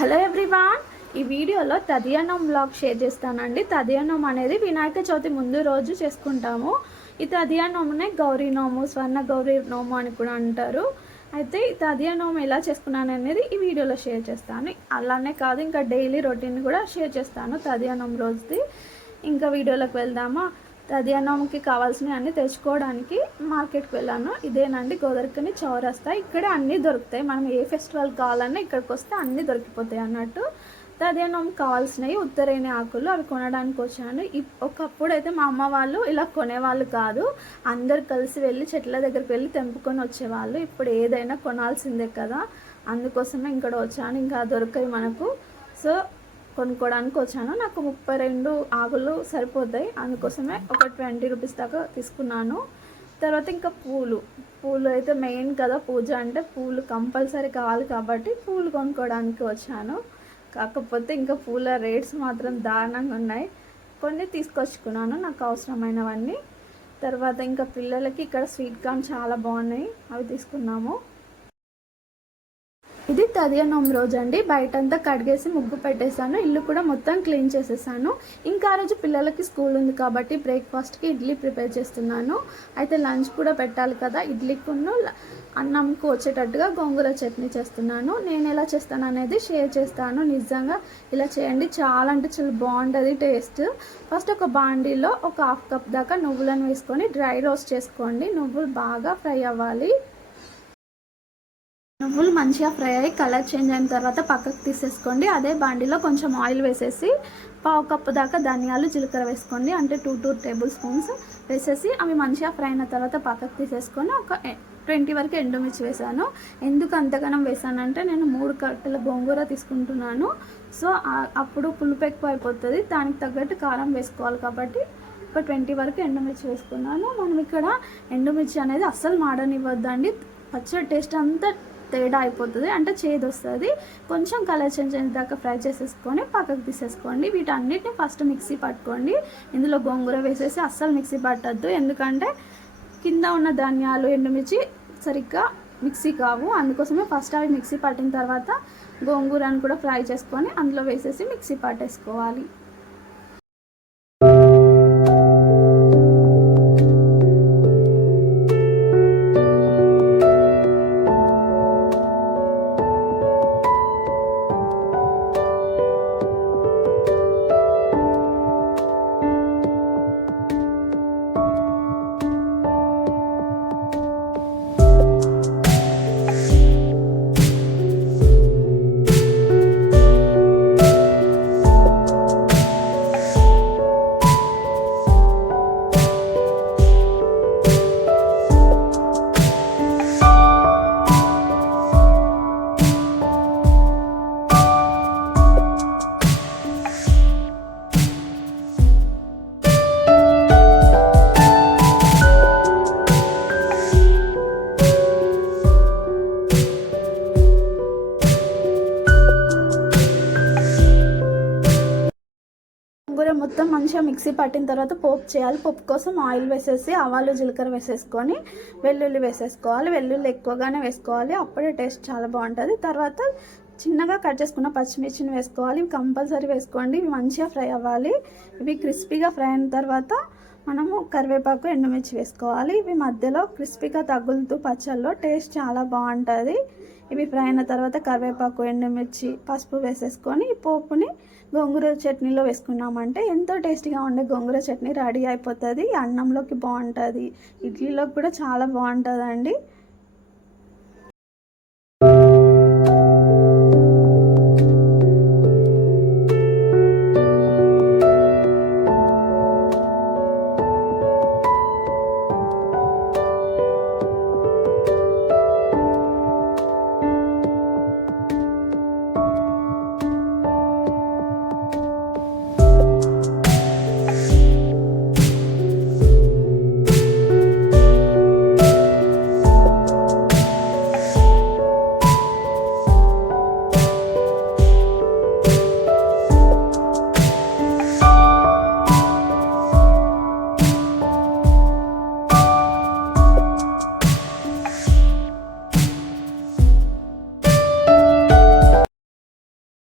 Hello everyone, ఈ వీడియోలో తదియన్నం blog share చేస్తానండి. తదియన్నం అనేది వినాయక చవితి ముందు రోజు చేసుకుంటాము. ఈ తదియన్నంనే గౌరీ నోము, స్వర్ణ గౌరీ నోము అని కూడా అంటారు. అయితే ఈ తదియన్నం ఎలా చేసుకున్నాను అనేది ఈ వీడియోలో షేర్ చేస్తాను. అలానే కాదు, ఇంకా డైలీ రొటీన్ కూడా షేర్ చేస్తాను తదియన్నం రోజుది. ఇంకా వీడియోలోకి వెళ్దామా. తదియన్నంకి కావాల్సినవి అన్నీ తెచ్చుకోవడానికి మార్కెట్కి వెళ్ళాను. ఇదేనండి గోదరికని చౌరస్తా. ఇక్కడ అన్నీ దొరుకుతాయి. మనం ఏ ఫెస్టివల్ కావాలన్నా ఇక్కడికి వస్తే అన్నీ దొరికిపోతాయి అన్నట్టు. తదియన్నం కావాల్సినవి ఉత్తరేణి ఆకులు, అవి కొనడానికి వచ్చాను. ఒకప్పుడు అయితే మా అమ్మ వాళ్ళు ఇలా కొనేవాళ్ళు కాదు, అందరు కలిసి వెళ్ళి చెట్ల దగ్గరికి వెళ్ళి తెంపుకొని వచ్చేవాళ్ళు. ఇప్పుడు ఏదైనా కొనాల్సిందే కదా, అందుకోసమే ఇక్కడ వచ్చాను. ఇంకా దొరకాయి మనకు, సో కొనుక్కోవడానికి వచ్చాను. నాకు 32 ఆకులు సరిపోతాయి, అందుకోసమే ఒక 20 రూపీస్ దాకా తీసుకున్నాను. తర్వాత ఇంకా పూలు అయితే మెయిన్ కదా, పూజ అంటే పూలు కంపల్సరీ కావాలి కాబట్టి పూలు కొనుక్కోవడానికి వచ్చాను. కాకపోతే ఇంకా పూల రేట్స్ మాత్రం దారుణంగా ఉన్నాయి. కొన్ని తీసుకొచ్చుకున్నాను నాకు అవసరమైనవన్నీ. తర్వాత ఇంకా పిల్లలకి ఇక్కడ స్వీట్ కార్న్ చాలా బాగున్నాయి, అవి తీసుకున్నాము. ఇది తదియన్నం రోజు అండి. బయటంతా కడిగేసి ముగ్గు పెట్టేశాను, ఇల్లు కూడా మొత్తం క్లీన్ చేసేసాను. ఇంకా ఆ రోజు పిల్లలకి స్కూల్ ఉంది కాబట్టి బ్రేక్ఫాస్ట్కి ఇడ్లీ ప్రిపేర్ చేస్తున్నాను. అయితే లంచ్ కూడా పెట్టాలి కదా, ఇడ్లీకును అన్నంకు వచ్చేటట్టుగా గోంగూర చట్నీ చేస్తున్నాను. నేను ఎలా చేస్తాను అనేది షేర్ చేస్తాను. నిజంగా ఇలా చేయండి, చాలా అంటే చాలా బాగుంటుంది టేస్ట్. ఫస్ట్ ఒక బాండీలో ఒక 1/2 కప్ దాకా నువ్వులను వేసుకొని డ్రై రోస్ట్ చేసుకోండి. నువ్వులు బాగా ఫ్రై అవ్వాలి. నువ్వులు మంచిగా ఫ్రై అయ్యి కలర్ చేంజ్ అయిన తర్వాత పక్కకు తీసేసుకోండి. అదే బాండీలో కొంచెం ఆయిల్ వేసేసి 1/2 కప్పు దాకా ధనియాలు, జీలకర్ర వేసుకోండి. అంటే 2 టేబుల్ స్పూన్స్ వేసేసి అవి మంచిగా ఫ్రై అయిన తర్వాత పక్కకు తీసేసుకొని ఒక 20 వరకు ఎండుమిర్చి వేసాను. ఎందుకు అంతగానం వేసానంటే నేను 3 కట్టల గోంగూర తీసుకుంటున్నాను. సో అప్పుడు పులుపు ఎక్కువ అయిపోతుంది, దానికి తగ్గట్టు కారం వేసుకోవాలి కాబట్టి ఒక 20 వరకు ఎండుమిర్చి వేసుకున్నాను. మనం ఇక్కడ ఎండుమిర్చి అనేది అస్సలు మాడనివ్వద్దండి, పచ్చడి టేస్ట్ అంతా తేడా అయిపోతుంది, అంటే చేదు వస్తుంది. కొంచెం కలర్ చేంజ్ అయిన దాకా ఫ్రై చేసేసుకొని పక్కకు తీసేసుకోండి. వీటన్నిటిని ఫస్ట్ మిక్సీ పట్టుకోండి. ఇందులో గోంగూర వేసేసి అస్సలు మిక్సీ పట్టద్దు, ఎందుకంటే కింద ఉన్న ధనియాలు, ఎండుమిర్చి సరిగ్గా మిక్సీ కావు. అందుకోసమే ఫస్ట్ అవి మిక్సీ పట్టిన తర్వాత గోంగూరను కూడా ఫ్రై చేసుకొని అందులో వేసేసి మిక్సీ పట్టేసుకోవాలి. గోంగూర మొత్తం మంచిగా మిక్సీ పట్టిన తర్వాత పోపు చేయాలి. పోపు కోసం ఆయిల్ వేసేసి ఆవాలు, జీలకర్ర వేసేసుకొని వెల్లుల్లి వేసేసుకోవాలి. వెల్లుల్లి ఎక్కువగానే వేసుకోవాలి, అప్పుడే టేస్ట్ చాలా బాగుంటుంది. తర్వాత చిన్నగా కట్ చేసుకున్న పచ్చిమిర్చిని వేసుకోవాలి, ఇవి కంపల్సరీ వేసుకోండి. ఇవి మంచిగా ఫ్రై అవ్వాలి. ఇవి క్రిస్పీగా ఫ్రై అయిన తర్వాత మనము కరివేపాకు, ఎండుమిర్చి వేసుకోవాలి. ఇవి మధ్యలో క్రిస్పీగా తగులుతూ పచ్చళ్ళలో టేస్ట్ చాలా బాగుంటుంది. ఇవి ఫ్రై అయిన తర్వాత కరివేపాకు, ఎండుమిర్చి, పసుపు వేసేసుకొని ఈ పోపుని గోంగూర చట్నీలో వేసుకున్నామంటే ఎంతో టేస్టీగా ఉండే గోంగూర చట్నీ రెడీ అయిపోతుంది. అన్నంలోకి బాగుంటుంది, ఇడ్లీలోకి కూడా చాలా బాగుంటుందండి.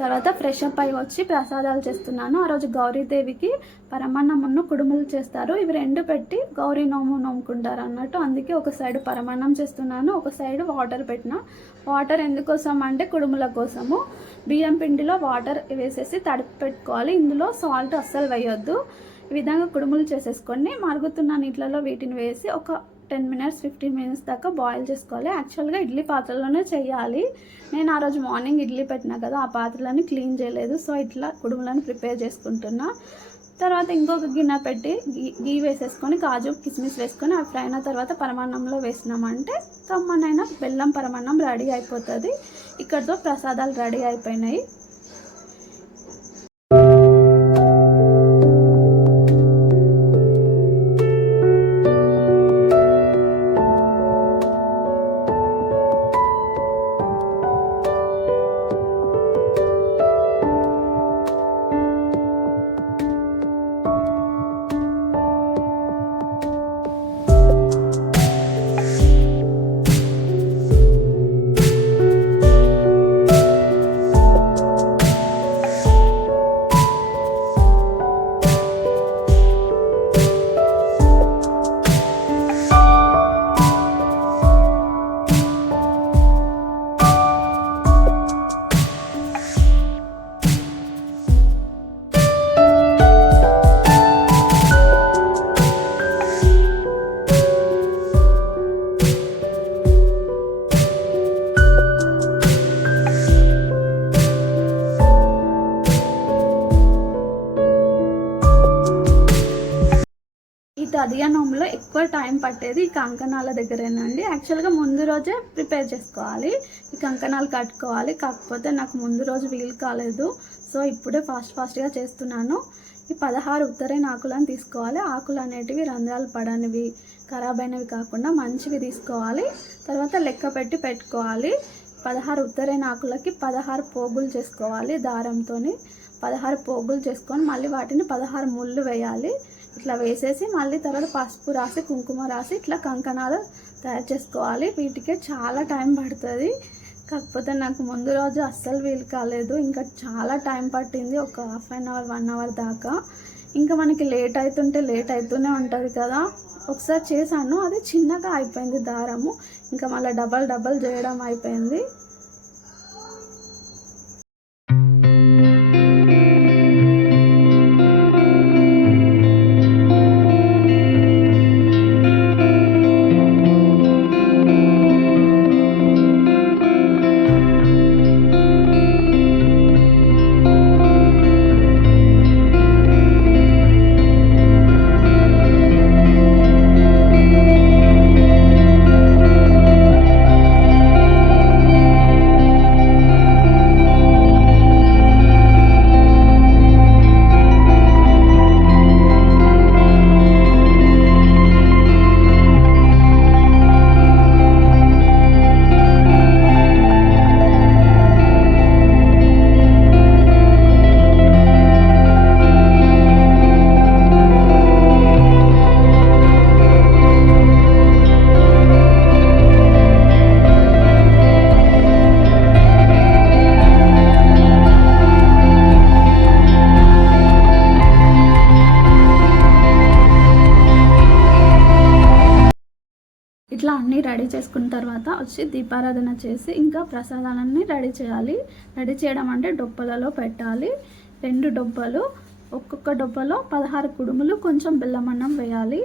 తర్వాత ఫ్రెష్ అప్ అయ్యి వచ్చి ప్రసాదాలు చేస్తున్నాను. ఆ రోజు గౌరీదేవికి పరమాన్నమును కుడుములు చేస్తారు. ఇవి రెండు పెట్టి గౌరీ నోము నోముకుంటారు అన్నట్టు. అందుకే ఒక సైడ్ పరమాన్నం చేస్తున్నాను, ఒక సైడ్ వాటర్ పెట్టిన. వాటర్ ఎందుకోసం అంటే కుడుముల కోసము. బియ్యం పిండిలో వాటర్ వేసేసి తడిపి పెట్టుకోవాలి. ఇందులో సాల్ట్ అస్సలు వేయొద్దు. ఈ విధంగా కుడుములు చేసేసుకొని మరుగుతున్న నీటిలో వీటిని వేసి ఒక 10 minutes 15 minutes దాకా బాయిల్ చేసుకోవాలి. యాక్చువల్గా ఇడ్లీ పాత్రలోనే చేయాలి. నేను ఆ రోజు మార్నింగ్ ఇడ్లీ పెట్టినా కదా, ఆ పాత్రలని క్లీన్ చేయలేదు. సో ఇట్లా కుడుములను ప్రిపేర్ చేసుకుంటున్నా. తర్వాత ఇంకొక గిన్నె పెట్టి గీ వేసేసుకొని కాజు కిస్మిస్ వేసుకొని అవి ఫ్రై అయిన తర్వాత పరమాన్నంలో వేసినామంటే కమ్మనైనా బెల్లం పరమాన్నం రెడీ అయిపోతుంది. ఇక్కడితో ప్రసాదాలు రెడీ అయిపోయినాయి. తదియనంలో ఎక్కువ టైం పట్టేది ఈ కంకణాల దగ్గరేనండి. యాక్చువల్గా ముందు రోజే ప్రిపేర్ చేసుకోవాలి, ఈ కంకణాలు కట్టుకోవాలి. కాకపోతే నాకు ముందు రోజు వీలు కాలేదు. సో ఇప్పుడే ఫాస్ట్గా చేస్తున్నాను. ఈ 16 ఉత్తరైన ఆకులను తీసుకోవాలి. ఆకులు అనేటివి రంధ్రాలు పడనివి, ఖరాబ్ అయినవి కాకుండా మంచివి తీసుకోవాలి. తర్వాత లెక్క పెట్టి పెట్టుకోవాలి. 16 ఉత్తరైన ఆకులకి 16 పోగులు చేసుకోవాలి. దారంతో 16 పోగులు చేసుకొని మళ్ళీ వాటిని 16 ముళ్ళు వేయాలి. ఇట్లా వేసేసి మళ్ళీ తర్వాత పసుపు రాసి కుంకుమ రాసి ఇట్లా కంకణాలు తయారు చేసుకోవాలి. వీటికే చాలా టైం పడుతుంది. కాకపోతే నాకు ముందు రోజు అస్సలు వీలు కాలేదు. ఇంకా చాలా టైం పట్టింది, ఒక ½ an hour 1 hour దాకా. ఇంకా మనకి లేట్ అవుతూనే ఉంటుంది కదా. ఒకసారి చేశాను, అది చిన్నగా అయిపోయింది దారము. ఇంకా మళ్ళీ డబల్ చేయడం అయిపోయింది. ఇట్లా అన్నీ రెడీ చేసుకున్న తర్వాత వచ్చి దీపారాధన చేసి ఇంకా ప్రసాదాలన్నీ రెడీ చేయాలి. రెడీ చేయడం అంటే డొప్పలలో పెట్టాలి. 2 డొప్పలు, ఒక్కొక్క డొప్పలో 16 కుడుములు, కొంచెం బెల్లమన్నం వేయాలి.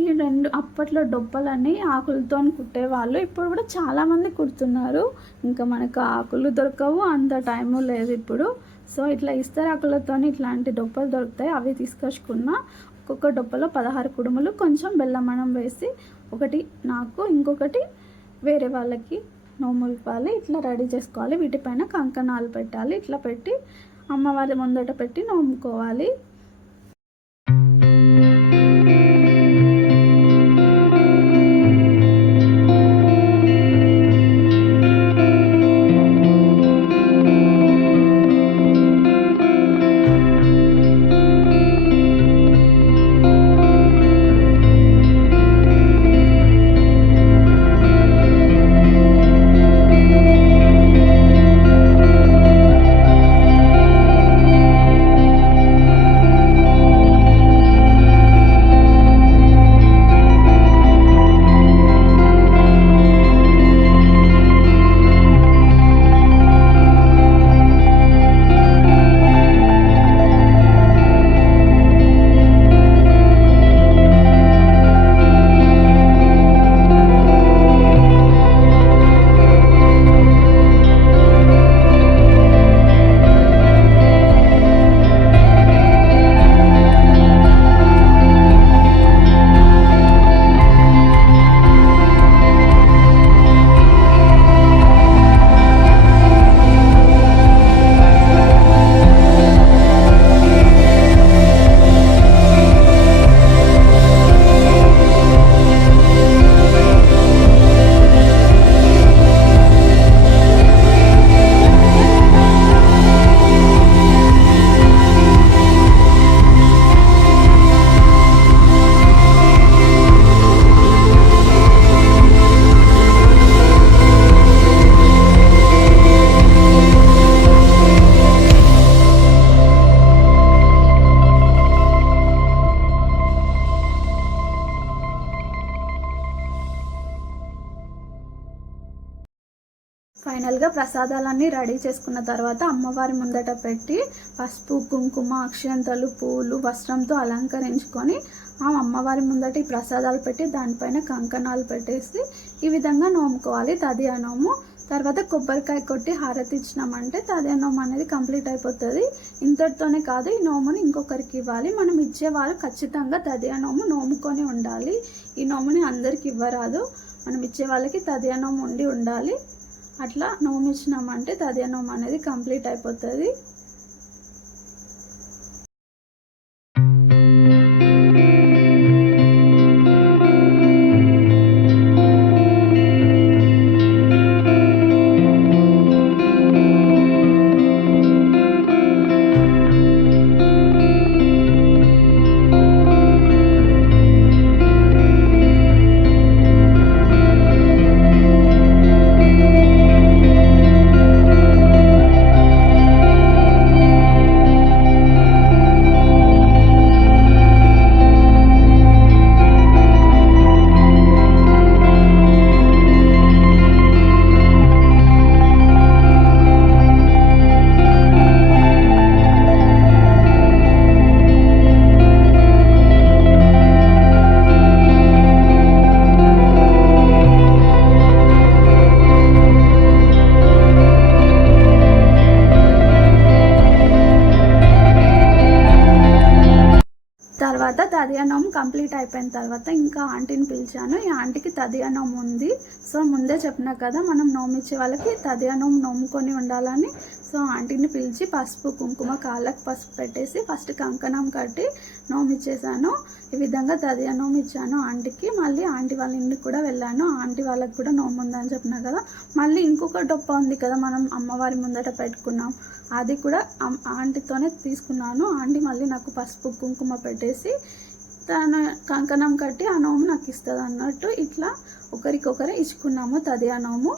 ఈ 2 అప్పట్లో డొప్పలన్నీ ఆకులతో కుట్టేవాళ్ళు. ఇప్పుడు కూడా చాలామంది కుడుతున్నారు. ఇంకా మనకు ఆకులు దొరకవు, అంత టైము లేదు ఇప్పుడు. సో ఇట్లా ఇస్తరాకులతో ఇట్లాంటి డొప్పలు దొరుకుతాయి, అవి తీసుకొచ్చుకున్న. ఒక్కొక్క డొప్పలో 16 కుడుములు, కొంచెం బెల్లమన్నం వేసి ఒకటి నాకు ఇంకొకటి వేరే వాళ్ళకి నోములు ఇవ్వాలి. ఇట్లా రెడీ చేసుకోవాలి. వీటిపైన కంకణాలు పెట్టాలి. ఇట్లా పెట్టి అమ్మవారి ముందట పెట్టి నోముకోవాలి. ప్రసాదాలన్నీ రెడీ చేసుకున్న తర్వాత అమ్మవారి ముందట పెట్టి పసుపు కుంకుమ అక్షంతలు పూలు వస్త్రంతో అలంకరించుకొని ఆ అమ్మవారి ముందట ఈ ప్రసాదాలు పెట్టి దానిపైన కంకణాలు పెట్టేసి ఈ విధంగా నోముకోవాలి తదియా నోము. తర్వాత కొబ్బరికాయ కొట్టి హారతి ఇచ్చినామంటే తదియా నోము అనేది కంప్లీట్ అయిపోతుంది. ఇంతటితోనే కాదు, ఈ నోముని ఇంకొకరికి ఇవ్వాలి. మనం ఇచ్చేవాళ్ళు ఖచ్చితంగా తదియా నోము నోముకొని ఉండాలి. ఈ నోముని అందరికి ఇవ్వరాదు, మనం ఇచ్చే వాళ్ళకి తదియా నోము ఉండి ఉండాలి. అట్లా నోము ఇచ్చినామంటే తదియా నోము అనేది కంప్లీట్ అయిపోతుంది. తర్వాత తదియా నోము కంప్లీట్ అయిపోయిన తర్వాత ఇంకా ఆంటీని పిలిచాను. ఈ ఆంటీకి తదియా నోము ఉంది. సో ముందే చెప్పినా కదా, మనం నోమిచ్చే వాళ్ళకి తదియా నోము నోముకొని ఉండాలని. సో ఆంటీని పిలిచి పసుపు కుంకుమ కాళ్ళకు పసుపు పెట్టేసి ఫస్ట్ కంకణం కట్టి నోమిచ్చేసాను. ఈ విధంగా తదియా నోము ఇచ్చాను ఆంటీకి. మళ్ళీ ఆంటీ వాళ్ళ ఇంటికి కూడా వెళ్ళాను. ఆంటీ వాళ్ళకి కూడా నోము ఉందని చెప్పినా కదా. మళ్ళీ ఇంకొక డొప్ప ఉంది కదా మనం అమ్మవారి ముందట పెట్టుకున్నాం, అది కూడా ఆంటీతోనే తీసుకున్నాను. ఆంటీ మళ్ళీ నాకు పసుపు కుంకుమ పెట్టేసి తను కంకణం కట్టి ఆ నోము నాకు ఇస్తుంది అన్నట్టు ఇట్లా ఒకరికొకరు ఇచ్చుకున్నాము తదియా నోము.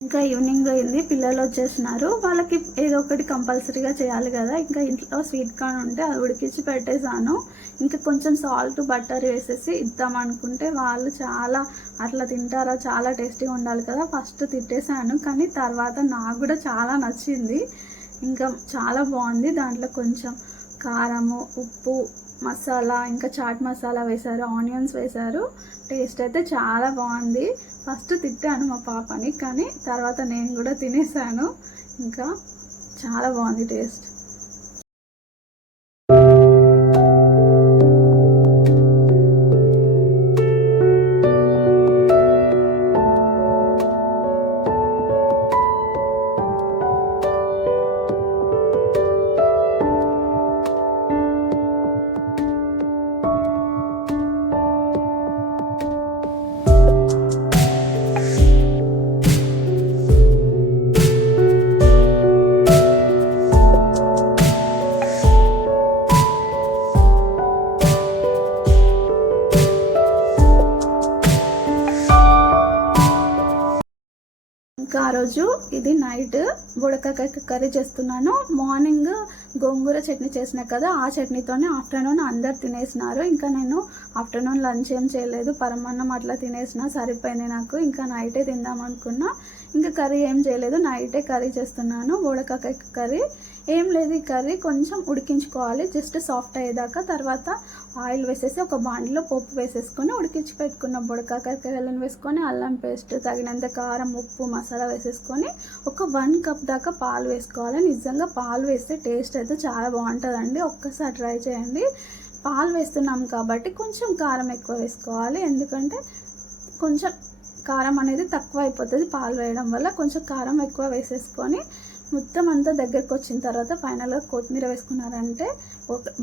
ఇంకా ఈవినింగ్ అయింది, పిల్లలు వచ్చేసినారు. వాళ్ళకి ఏదో ఒకటి కంపల్సరీగా చేయాలి కదా. ఇంకా ఇంట్లో స్వీట్ కార్న్ ఉంటే అది ఉడికించి పెట్టేశాను. ఇంకా కొంచెం సాల్ట్ బటర్ వేసేసి ఇద్దాం అనుకుంటే వాళ్ళు చాలా అట్లా తింటారా, చాలా టేస్టీగా ఉండాలి కదా, ఫస్ట్ తిట్టేశాను. కానీ తర్వాత నాకు కూడా చాలా నచ్చింది, ఇంకా చాలా బాగుంది. దాంట్లో కొంచెం కారము ఉప్పు మసాలా ఇంకా చాట్ మసాలా వేశారు, ఆనియన్స్ వేశారు. టేస్ట్ అయితే చాలా బాగుంది. ఫస్ట్ తిట్టాను మా పాపని, కానీ తర్వాత నేను కూడా తినేసాను. ఇంకా చాలా బాగుంది టేస్ట్. ఇంకా ఆ రోజు ఇది నైట్ బుడకాయ కర్రీ చేస్తున్నాను. మార్నింగ్ గోంగూర చట్నీ చేసిన కదా, ఆ చట్నీతోనే ఆఫ్టర్నూన్ అందరు తినేసినారు. ఇంకా నేను ఆఫ్టర్నూన్ లంచ్ ఏం చేయలేదు, పరమాన్నం అట్లా తినేసిన, సరిపోయింది నాకు. ఇంకా నైటే తిందాం అనుకున్నా. ఇంకా కర్రీ ఏం చేయలేదు, నైటే కర్రీ చేస్తున్నాను, బోడకాకాయ కర్రీ. ఏం లేదు, ఈ కర్రీ కొంచెం ఉడికించుకోవాలి జస్ట్ సాఫ్ట్ అయ్యేదాకా. తర్వాత ఆయిల్ వేసేసి ఒక బాండిలో పోపు వేసేసుకొని ఉడికించి పెట్టుకున్న బుడకాకాయలను వేసుకొని అల్లం పేస్ట్, తగినంత కారం, ఉప్పు, మసాలా వేసేసుకొని ఒక 1 కప్ దాకా పాలు వేసుకోవాలి. నిజంగా పాలు వేస్తే టేస్ట్ అయితే చాలా బాగుంటుందండి, ఒక్కసారి ట్రై చేయండి. పాలు వేస్తున్నాం కాబట్టి కొంచెం కారం ఎక్కువ వేసుకోవాలి, ఎందుకంటే కొంచెం కారం అనేది తక్కువ అయిపోతుంది పాలు వేయడం వల్ల. కొంచెం కారం ఎక్కువ వేసేసుకొని మొత్తం అంతా దగ్గరకు వచ్చిన తర్వాత ఫైనల్గా కొత్తిమీర వేసుకున్నారంటే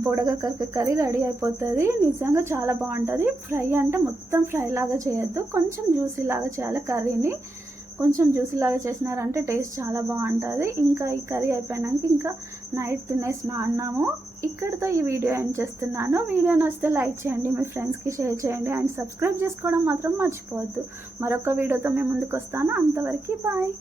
బోడకాకాయ కర్రీ రెడీ అయిపోతుంది. నిజంగా చాలా బాగుంటుంది. ఫ్రై అంటే మొత్తం ఫ్రై లాగా చేయొద్దు, కొంచెం జ్యూసీ లాగా చేయాలి కర్రీని. కొంచెం జ్యూసీ లాగా చేసినారంటే టేస్ట్ చాలా బాగుంటుంది. ఇంకా ఈ కర్రీ అయిపోయినాక ఇంకా నైట్ తినేసిన అన్నాము. ఇక్కడితో ఈ వీడియో ఎండ్ చేస్తున్నాను. వీడియో నచ్చితే లైక్ చేయండి, మీ ఫ్రెండ్స్కి షేర్ చేయండి అండ్ సబ్స్క్రైబ్ చేసుకోవడం మాత్రం మర్చిపోవద్దు. మరొక వీడియోతో మేము ముందుకు వస్తాను. అంతవరకు బాయ్.